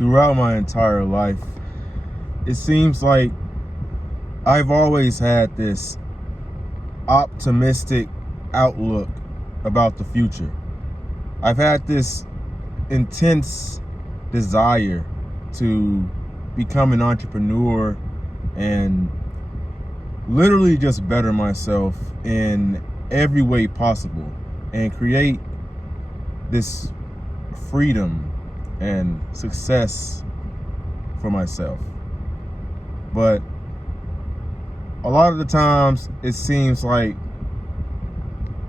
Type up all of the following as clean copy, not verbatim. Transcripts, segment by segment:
throughout my entire life, it seems like I've always had this optimistic outlook about the future. I've had this intense desire to become an entrepreneur and literally just better myself in every way possible and create this freedom and success for myself. But a lot of the times it seems like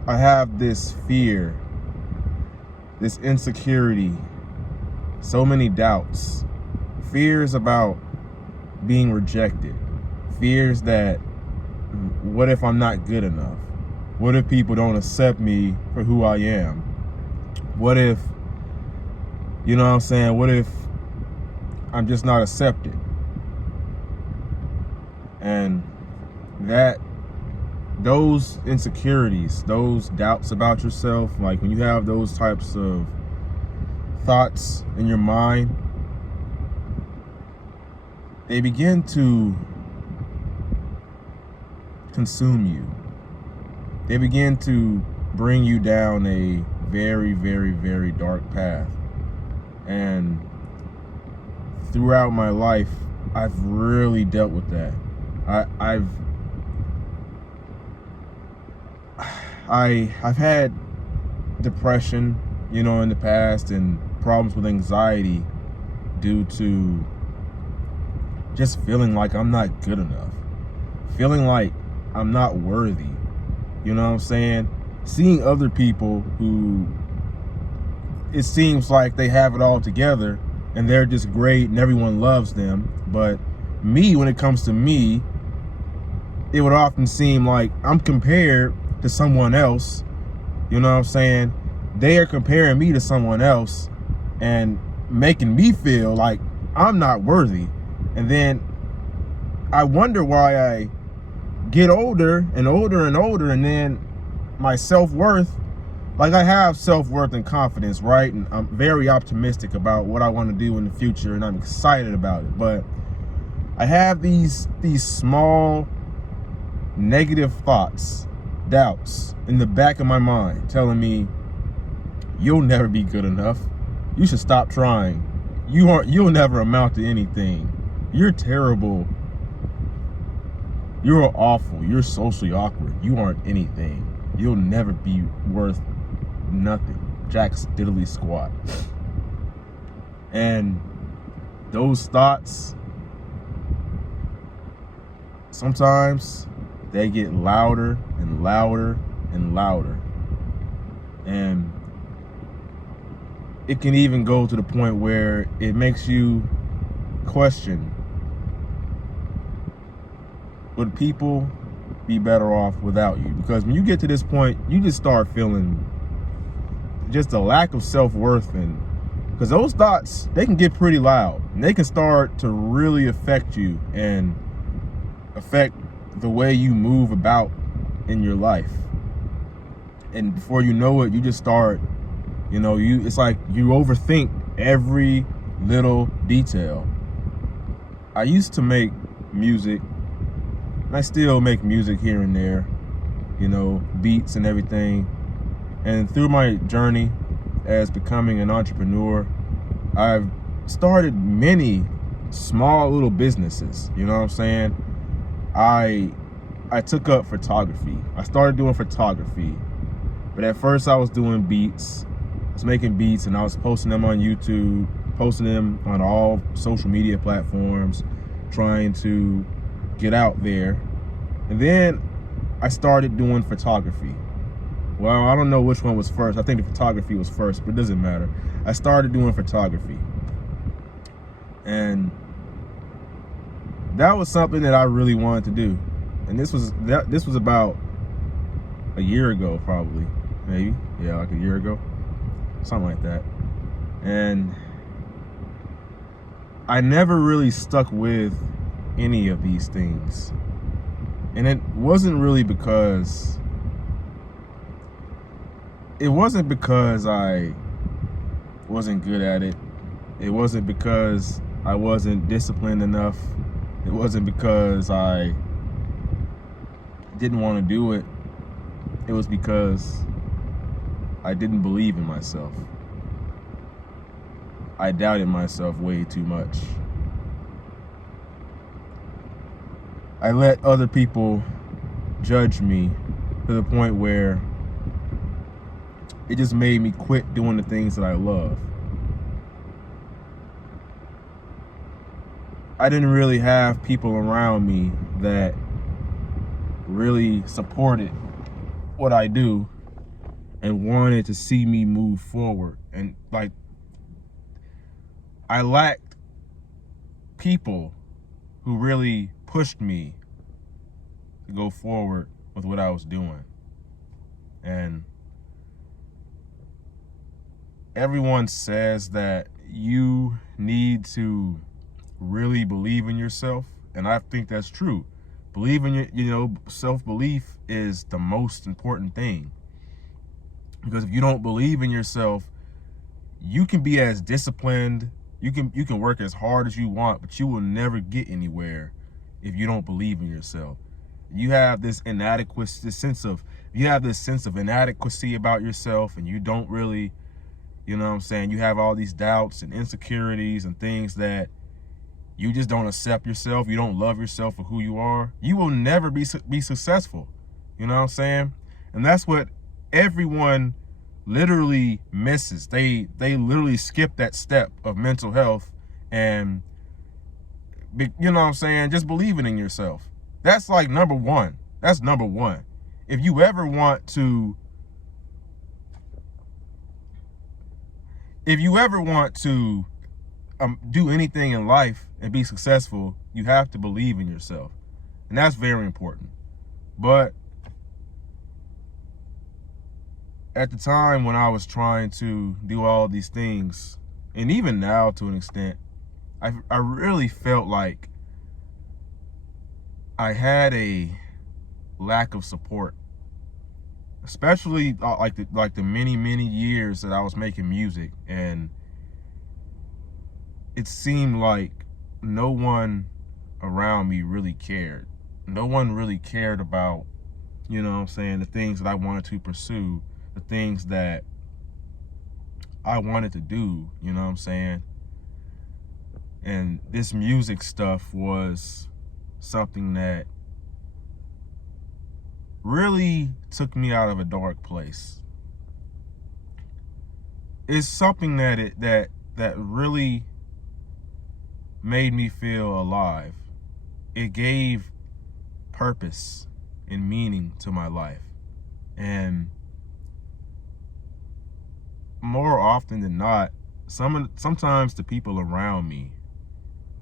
I have this fear, this insecurity, so many doubts, fears about being rejected, fears that what if I'm not good enough? What if people don't accept me for who I am? What if, you know what I'm saying? What if I'm just not accepted? And those insecurities, those doubts about yourself, like when you have those types of thoughts in your mind, they begin to consume you. They begin to bring you down a very, very, very dark path. And throughout my life, I've really dealt with that. I've had depression, in the past, and problems with anxiety due to just feeling like I'm not good enough, feeling like I'm not worthy. You know what I'm saying? Seeing other people who it seems like they have it all together and they're just great and everyone loves them. But me, when it comes to me, it would often seem like I'm compared to someone else. You know what I'm saying? They are comparing me to someone else and making me feel like I'm not worthy. And then I wonder why I get older and older and older, and then my self-worth, like I have self-worth and confidence, right? And I'm very optimistic about what I want to do in the future, and I'm excited about it. But I have these small negative thoughts, doubts in the back of my mind telling me, you'll never be good enough. You should stop trying. You'll never amount to anything. You're terrible. You're awful. You're socially awkward. You aren't anything. You'll never be worth nothing. Jack's diddly squat. And those thoughts, sometimes they get louder and louder and louder. And it can even go to the point where it makes you question, would people be better off without you? Because when you get to this point, you just start feeling just a lack of self-worth. And because those thoughts, they can get pretty loud and they can start to really affect you and affect the way you move about in your life. And before you know it, you just start, it's like you overthink every little detail. I used to make music, and I still make music here and there, beats and everything. And through my journey as becoming an entrepreneur, I've started many small little businesses. You know what I'm saying? I took up photography. I started doing photography. But at first I was doing beats. I was making beats and I was posting them on YouTube, posting them on all social media platforms, trying to get out there. And then I started doing photography. Well, I don't know which one was first. I think the photography was first, but it doesn't matter. I started doing photography. And that was something that I really wanted to do. And this was about a year ago, probably, maybe. Yeah, like a year ago, something like that. And I never really stuck with any of these things. And it wasn't really because I wasn't good at it. It wasn't because I wasn't disciplined enough. It wasn't because I didn't want to do it. It was because I didn't believe in myself. I doubted myself way too much. I let other people judge me to the point where it just made me quit doing the things that I love. I didn't really have people around me that really supported what I do and wanted to see me move forward. And like, I lacked people who really pushed me to go forward with what I was doing. And everyone says that you need to really believe in yourself, and I think that's true. Believe in your, self-belief is the most important thing. Because if you don't believe in yourself, you can be as disciplined, you can work as hard as you want, but you will never get anywhere if you don't believe in yourself. You have this sense of inadequacy about yourself, and you don't really, you have all these doubts and insecurities and things that you just don't accept yourself. You don't love yourself for who you are. You will never be successful. You know what I'm saying? And that's what everyone literally misses. They literally skip that step of mental health and, just believing in yourself. That's like number one. That's number one. If you ever want to do anything in life and be successful, you have to believe in yourself. And that's very important. But at the time when I was trying to do all these things, and even now to an extent, I really felt like I had a lack of support, especially like the many years that I was making music, and it seemed like no one around me really cared. No one really cared about, the things that I wanted to pursue, the things that I wanted to do, And this music stuff was something that really took me out of a dark place. It's something that really made me feel alive. It gave purpose and meaning to my life. And more often than not, sometimes the people around me,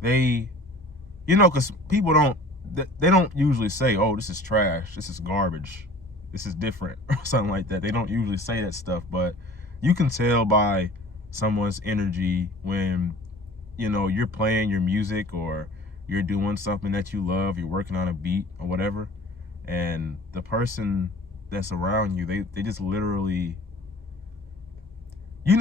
because people they don't usually say, oh, this is trash, this is garbage, this is different, or something like that. They don't usually say that stuff, but you can tell by someone's energy when, you're playing your music or you're doing something that you love, you're working on a beat or whatever, and the person that's around you, they just literally, you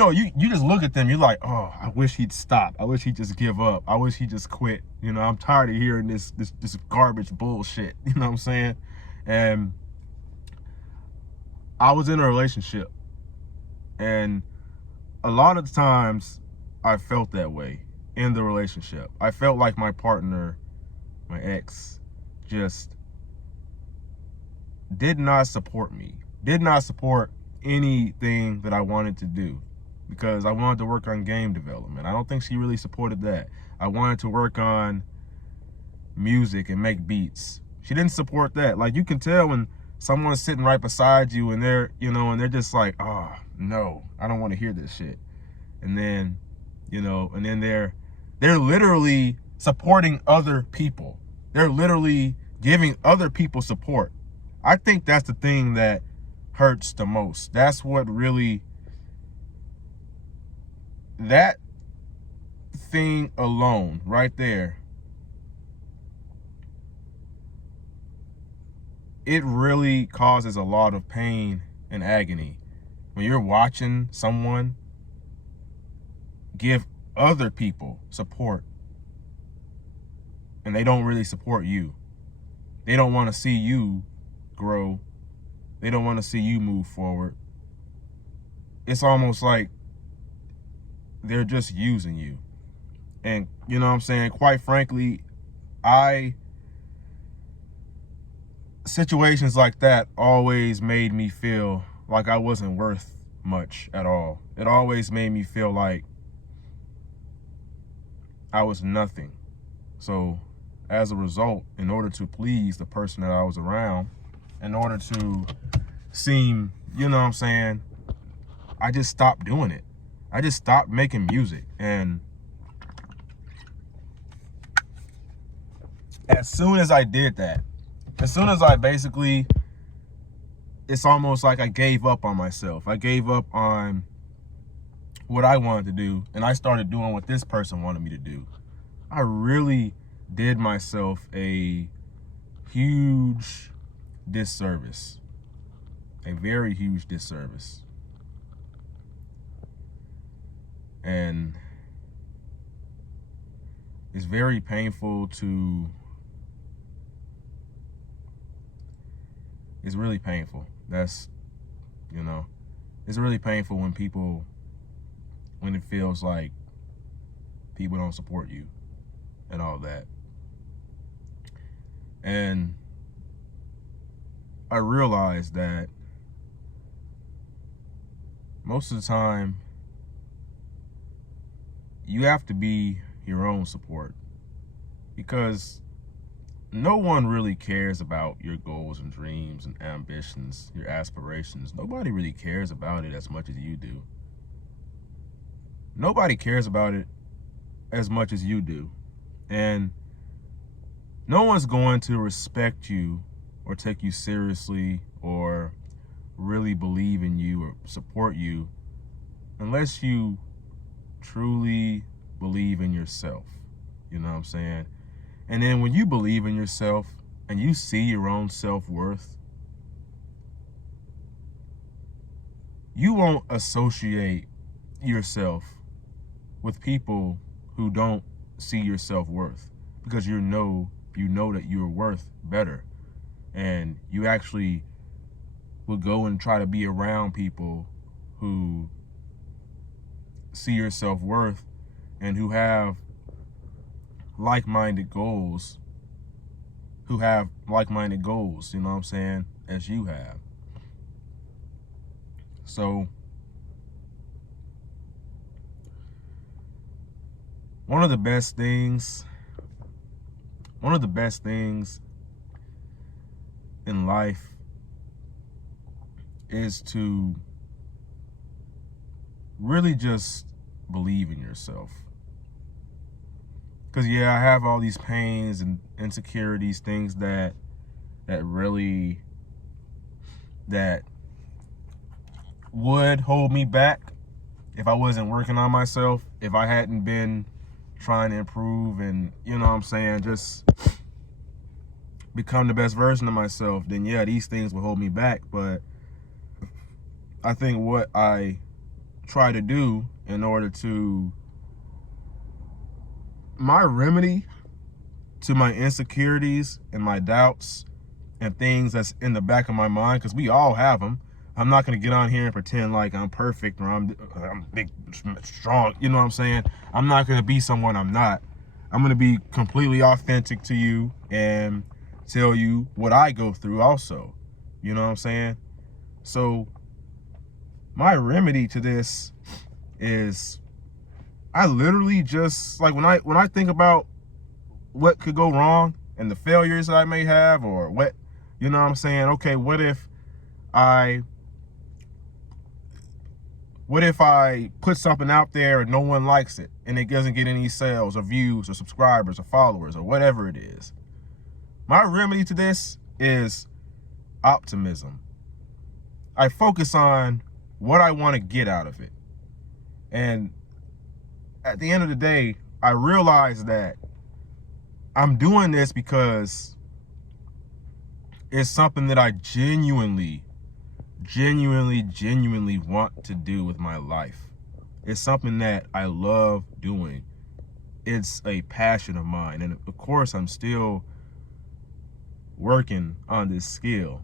just look at them, you're like, oh, I wish he'd stop. I wish he'd just give up. I wish he'd just quit. I'm tired of hearing this garbage bullshit. You know what I'm saying? And I was in a relationship, and a lot of times I felt that way in the relationship. I felt like my partner, my ex, just did not support me, did not support anything that I wanted to do, because I wanted to work on game development. I don't think she really supported that. I wanted to work on music and make beats. She didn't support that. Like, you can tell when someone's sitting right beside you and they're, and they're just like, oh, no, I don't want to hear this shit. And then, they're literally supporting other people. They're literally giving other people support. I think that's the thing that hurts the most. That's what really, that thing alone right there, it really causes a lot of pain and agony when you're watching someone give other people support, and they don't really support you. They don't want to see you grow. They don't want to see you move forward. It's almost like they're just using you. And you know what I'm saying? Quite frankly, situations like that always made me feel like I wasn't worth much at all. It always made me feel like I was nothing. So as a result, in order to please the person that I was around, in order to seem, you know what I'm saying, I just stopped doing it. I just stopped making music. And as soon as I did that, as soon as I basically, it's almost like I gave up on myself. I gave up on what I wanted to do, and I started doing what this person wanted me to do. I really did myself a huge disservice, a very huge disservice. And it's very painful to, it's really painful. That's, you know, it's really painful when it feels like people don't support you and all that. And I realized that most of the time, you have to be your own support, because no one really cares about your goals and dreams and ambitions, your aspirations. Nobody really cares about it as much as you do. Nobody cares about it as much as you do. And no one's going to respect you or take you seriously or really believe in you or support you unless you truly believe in yourself. You know what I'm saying? And then when you believe in yourself and you see your own self-worth, you won't associate yourself with people who don't see your self-worth, because you know that you're worth better. And you actually will go and try to be around people who see your self-worth and who have like-minded goals, you know what I'm saying, as you have. So one of the best things in life is to really just believe in yourself. Because yeah, I have all these pains and insecurities, things that would hold me back if I wasn't working on myself, if I hadn't been trying to improve and, you know what I'm saying, just become the best version of myself, then yeah, these things will hold me back. But I think what I try to do in order to, my remedy to my insecurities and my doubts and things that's in the back of my mind, because we all have them. I'm not going to get on here and pretend like I'm perfect or I'm big, strong. You know what I'm saying? I'm not going to be someone I'm not. I'm going to be completely authentic to you and tell you what I go through also. You know what I'm saying? So my remedy to this is, I literally just, like, when I think about what could go wrong and the failures that I may have, or what, you know what I'm saying? Okay, what if I put something out there and no one likes it and it doesn't get any sales or views or subscribers or followers or whatever it is? My remedy to this is optimism. I focus on what I want to get out of it. And at the end of the day, I realize that I'm doing this because it's something that I genuinely want to do with my life. It's something that I love doing. It's a passion of mine. And of course, I'm still working on this skill,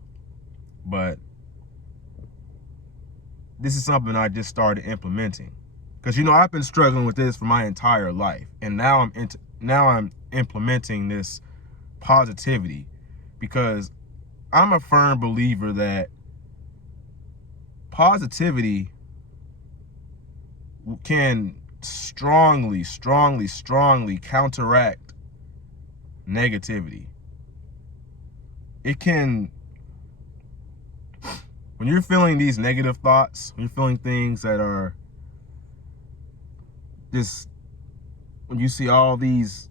but this is something I just started implementing. Because, I've been struggling with this for my entire life. And now I'm implementing this positivity, because I'm a firm believer that positivity can strongly counteract negativity. It can, when you're feeling these negative thoughts, when you're feeling things that are just, when you see all these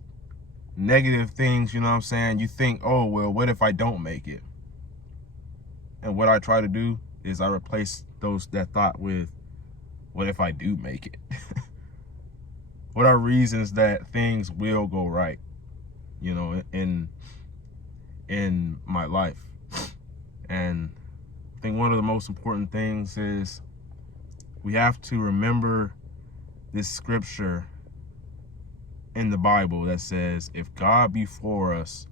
negative things, you think, oh, well, what if I don't make it? And what I try to do is I replace that thought with, what if I do make it? What are reasons that things will go right, in my life? And I think one of the most important things is we have to remember this scripture in the Bible that says, if God be for us,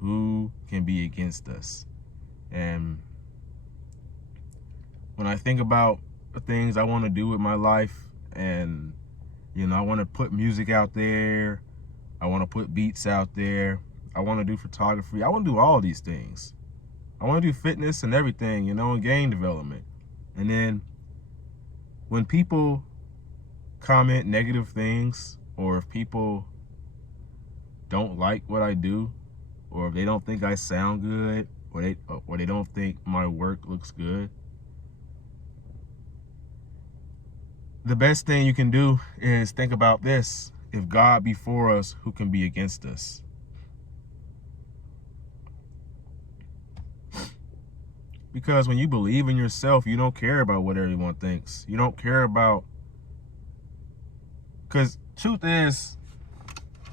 who can be against us? And when I think about the things I want to do with my life, and I want to put music out there, I want to put beats out there, I want to do photography, I want to do all these things. I want to do fitness and everything, and game development. And then when people comment negative things, or if people don't like what I do, or if they don't think I sound good, or they don't think my work looks good, the best thing you can do is think about this. If God be for us, who can be against us? Because when you believe in yourself, you don't care about what everyone thinks. You don't care about, because truth is,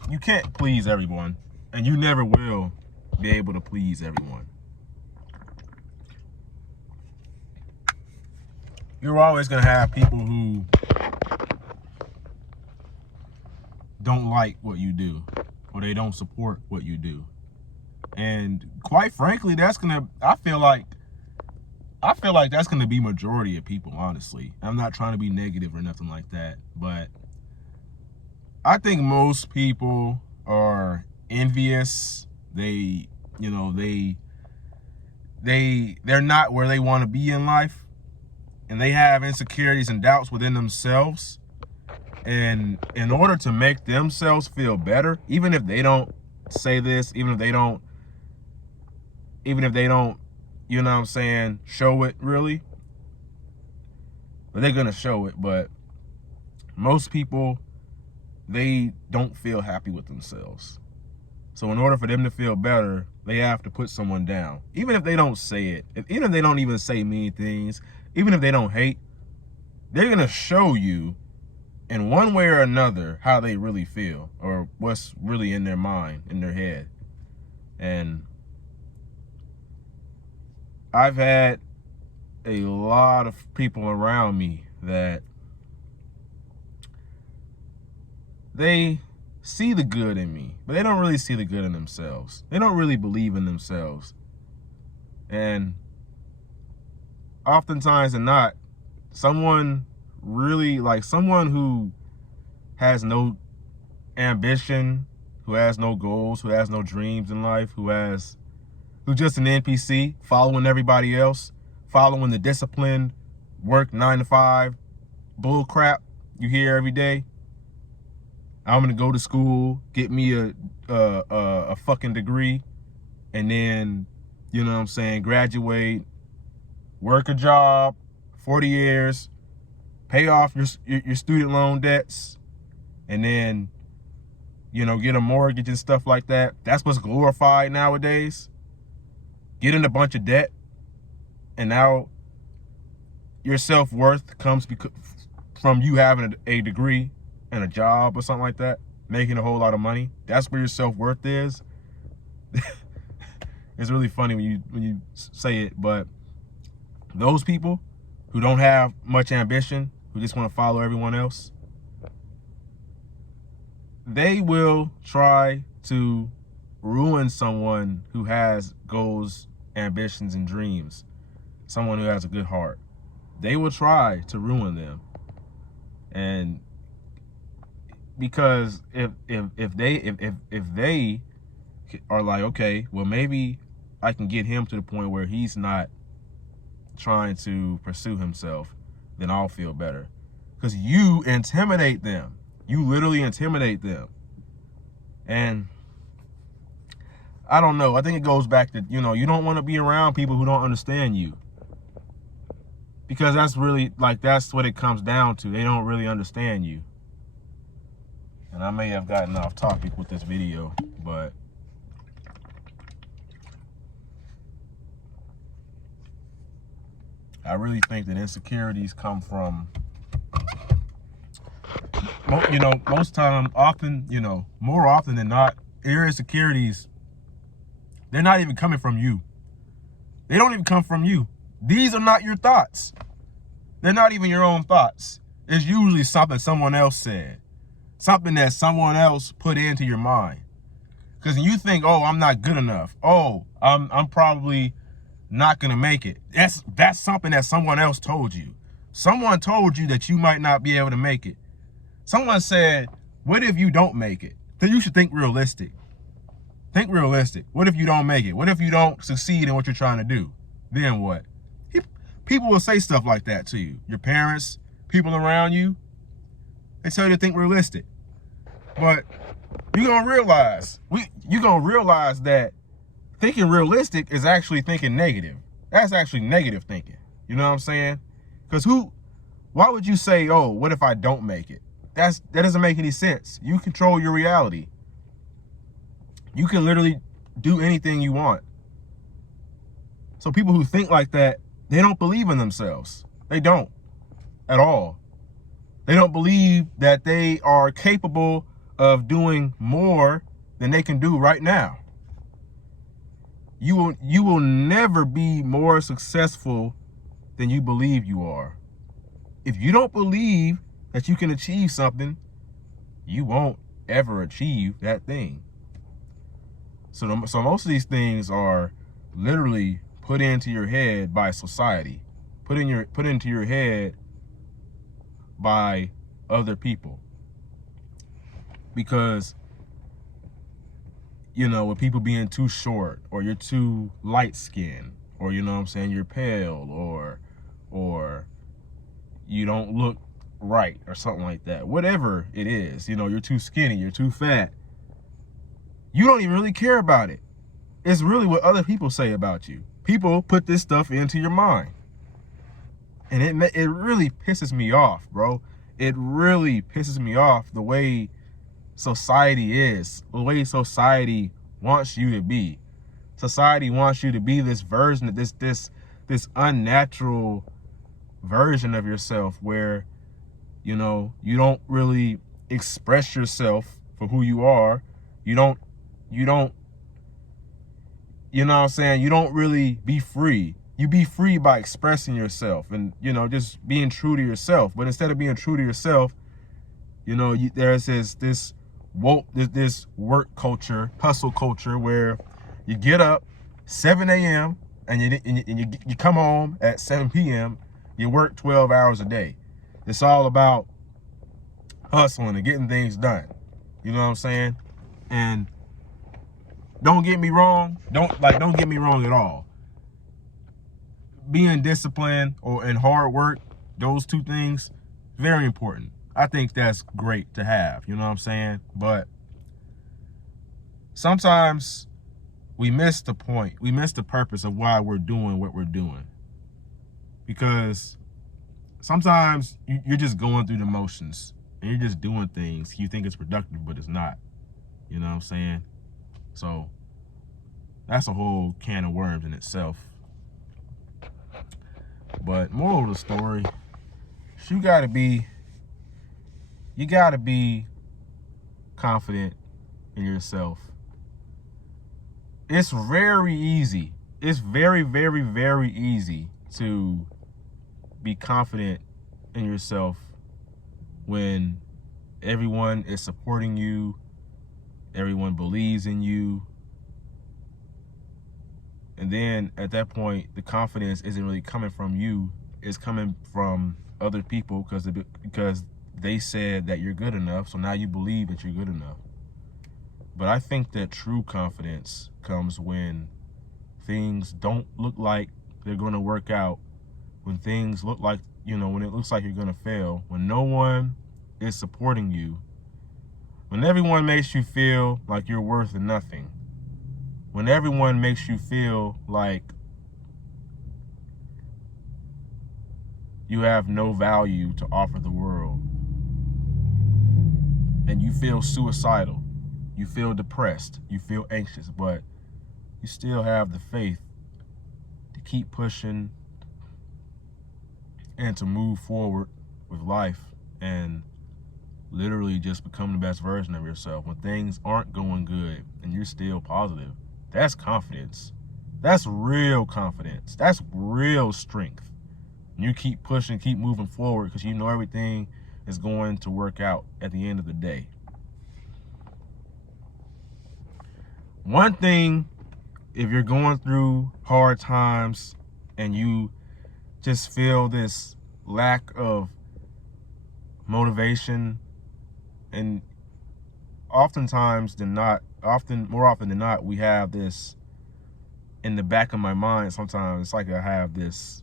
you can't please everyone, and you never will be able to please everyone. You're always going to have people who don't like what you do, or they don't support what you do. And quite frankly, I feel like that's going to be majority of people, honestly. I'm not trying to be negative or nothing like that, but I think most people are envious. They're not where they want to be in life, and they have insecurities and doubts within themselves. And in order to make themselves feel better, even if they don't say this, even if they don't, show it really, but they're gonna show it. But most people, they don't feel happy with themselves. So in order for them to feel better, they have to put someone down. Even if they don't say it, even if they don't even say mean things, even if they don't hate, they're gonna show you in one way or another how they really feel, or what's really in their mind, in their head. And I've had a lot of people around me that they see the good in me, but they don't really see the good in themselves. They don't really believe in themselves. And oftentimes than not, someone who has no ambition, who has no goals, who has no dreams in life, who's just an NPC, following everybody else, following the disciplined work 9 to 5 bull crap you hear every day. I'm gonna go to school, get me a fucking degree, and then, graduate, work a job, 40 years, pay off your student loan debts, and then, get a mortgage and stuff like that. That's what's glorified nowadays. Get in a bunch of debt, and now your self-worth comes from you having a degree and a job or something like that, making a whole lot of money. That's where your self-worth is. It's really funny when you say it, but those people who don't have much ambition, who just want to follow everyone else, they will try to ruin someone who has goals, ambitions, and dreams, someone who has a good heart. They will try to ruin them. And because if they are like, okay, well, maybe I can get him to the point where he's not trying to pursue himself, then I'll feel better. Because you intimidate them. You literally intimidate them. And I don't know. I think it goes back to, you don't want to be around people who don't understand you. Because that's really, that's what it comes down to. They don't really understand you. And I may have gotten off topic with this video, but I really think that insecurities come from, more often than not, your insecurities, they're not even coming from you. They don't even come from you. These are not your thoughts. They're not even your own thoughts. It's usually something someone else said, something that someone else put into your mind. Because you think, oh, I'm not good enough. Oh, I'm probably not gonna make it. That's something that someone else told you. Someone told you that you might not be able to make it. Someone said, what if you don't make it? Then you should think realistic. Think realistic. What if you don't make it? What if you don't succeed in what you're trying to do? Then what? People will say stuff like that to you. Your parents, people around you, they tell you to think realistic. But you're gonna realize that thinking realistic is actually thinking negative. That's actually negative thinking. You know what I'm saying? Because why would you say, oh, what if I don't make it? That doesn't make any sense. You control your reality. You can literally do anything you want. So people who think like that, they don't believe in themselves. They don't at all. They don't believe that they are capable of doing more than they can do right now. You will never be more successful than you believe you are. If you don't believe that you can achieve something, you won't ever achieve that thing. So most of these things are literally put into your head by society, put into your head by other people. Because, with people being too short, or you're too light skinned, or you're pale, or you don't look right, or something like that. Whatever it is, you're too skinny, you're too fat. You don't even really care about it. It's really what other people say about you. People put this stuff into your mind. And it really pisses me off, bro. It really pisses me off the way society is, the way society wants you to be. Society wants you to be this version, this unnatural version of yourself where, you don't really express yourself for who you are. You don't, you know what I'm saying? You don't really be free. You be free by expressing yourself and, just being true to yourself. But instead of being true to yourself, there's this work culture, hustle culture, where you get up 7 a.m. and you come home at 7 p.m. You work 12 hours a day. It's all about hustling and getting things done. You know what I'm saying? And don't get me wrong. Don't get me wrong at all. Being disciplined and hard work, those two things, very important. I think that's great to have, you know what I'm saying? But sometimes we miss the point. We miss the purpose of why we're doing what we're doing. Because sometimes you're just going through the motions and you're just doing things. You think it's productive, but it's not. You know what I'm saying? So that's a whole can of worms in itself. But moral of the story, you gotta be confident in yourself. It's very easy. It's very, very, very easy to be confident in yourself when everyone is supporting you, everyone believes in you. And then at that point, the confidence isn't really coming from you. It's coming from other people because they said that you're good enough. So now you believe that you're good enough. But I think that true confidence comes when things don't look like they're going to work out, when things look like, when it looks like you're going to fail, when no one is supporting you, when everyone makes you feel like you're worth nothing, when everyone makes you feel like you have no value to offer the world, and you feel suicidal, you feel depressed, you feel anxious, but you still have the faith to keep pushing and to move forward with life and literally just become the best version of yourself when things aren't going good and you're still positive. That's confidence. That's real confidence. That's real strength. You keep pushing, keep moving forward because you know everything is going to work out at the end of the day. One thing, if you're going through hard times and you just feel this lack of motivation, and more often than not, we have this in the back of my mind. Sometimes it's like I have this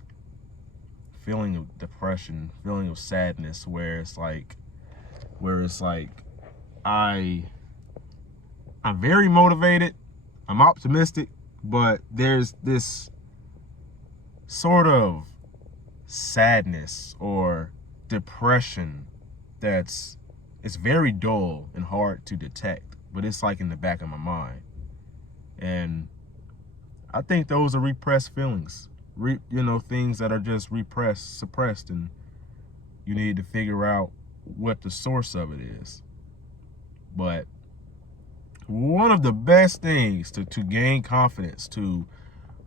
feeling of depression, feeling of sadness, where it's like I'm very motivated, I'm optimistic, but there's this sort of sadness or depression it's very dull and hard to detect, but it's like in the back of my mind. And I think those are repressed feelings, things that are just suppressed, and you need to figure out what the source of it is. But one of the best things to gain confidence, to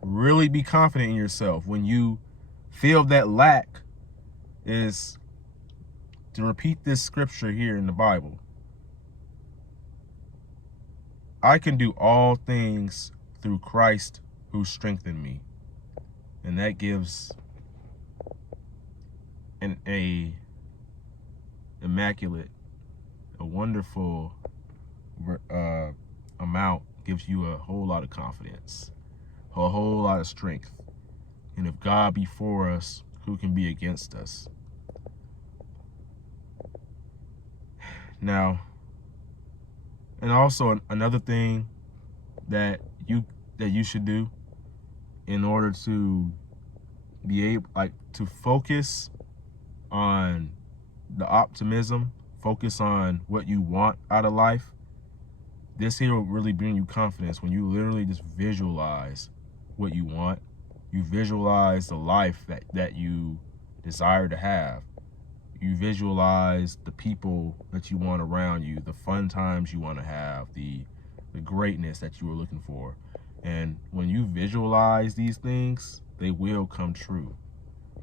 really be confident in yourself when you feel that lack, is to repeat this scripture here in the Bible. I can do all things through Christ who strengthened me. And that gives a wonderful amount, gives you a whole lot of confidence, a whole lot of strength. And if God be for us, who can be against us? Now, and also another thing that you should do in order to be able to focus on the optimism, focus on what you want out of life. This here will really bring you confidence when you literally just visualize what you want. You visualize the life that you desire to have. You visualize the people that you want around you, the fun times you want to have, the greatness that you were looking for. And when you visualize these things, they will come true.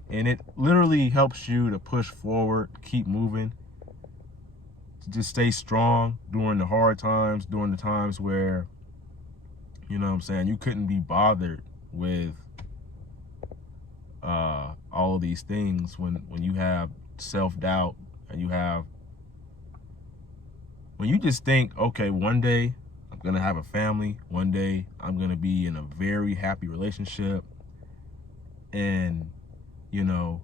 And it literally helps you to push forward, keep moving, to just stay strong during the hard times, during the times where, you couldn't be bothered with all of these things, when you have self-doubt, and when you just think, okay, one day I'm gonna have a family, one day I'm gonna be in a very happy relationship, and you're gonna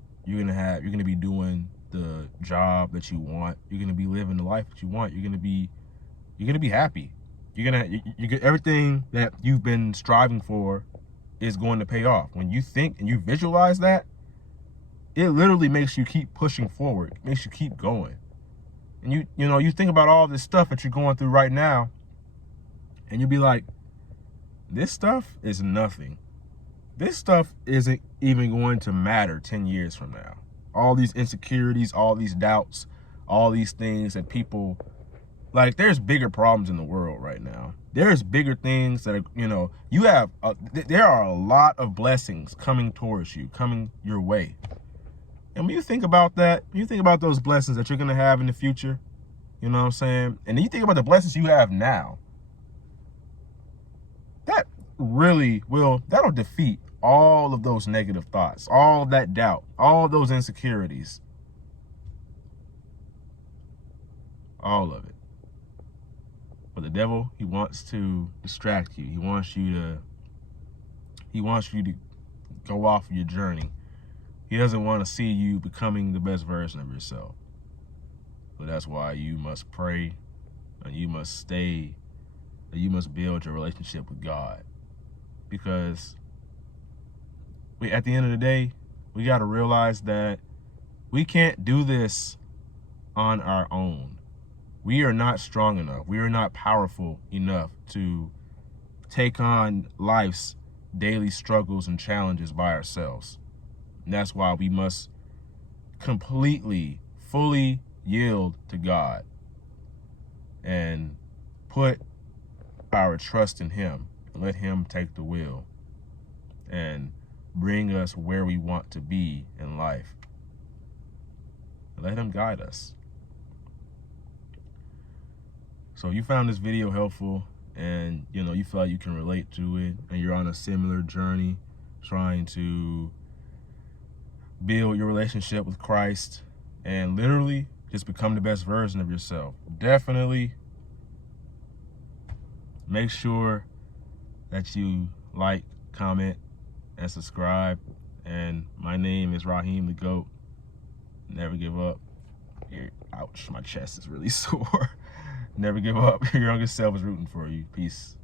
be doing the job that you want, you're gonna be living the life that you want, you're gonna be happy, you get everything that you've been striving for is going to pay off. When you think and you visualize that, it literally makes you keep pushing forward. It makes you keep going. And you think about all this stuff that you're going through right now, and you'll be like, this stuff is nothing. This stuff isn't even going to matter 10 years from now. All these insecurities, all these doubts, all these things that people, there's bigger problems in the world right now. There's bigger things that are, there are a lot of blessings coming towards you, coming your way. And when you think about that, when you think about those blessings that you're going to have in the future, you know what I'm saying? And then you think about the blessings you have now, that really that'll defeat all of those negative thoughts, all of that doubt, all of those insecurities, all of it. But the devil, he wants to distract you. He wants you to go off your journey. He doesn't want to see you becoming the best version of yourself. But that's why you must pray, and you must build your relationship with God. Because at the end of the day, we got to realize that we can't do this on our own. We are not strong enough. We are not powerful enough to take on life's daily struggles and challenges by ourselves. And that's why we must completely, fully yield to God and put our trust in Him and let Him take the wheel and bring us where we want to be in life. Let Him guide us. So you found this video helpful, and you feel like you can relate to it, and you're on a similar journey trying to build your relationship with Christ and literally just become the best version of yourself. Definitely make sure that you like, comment, and subscribe. And my name is Raheem the Goat. Never give up. Ouch, my chest is really sore. Never give up. Your younger self is rooting for you. Peace.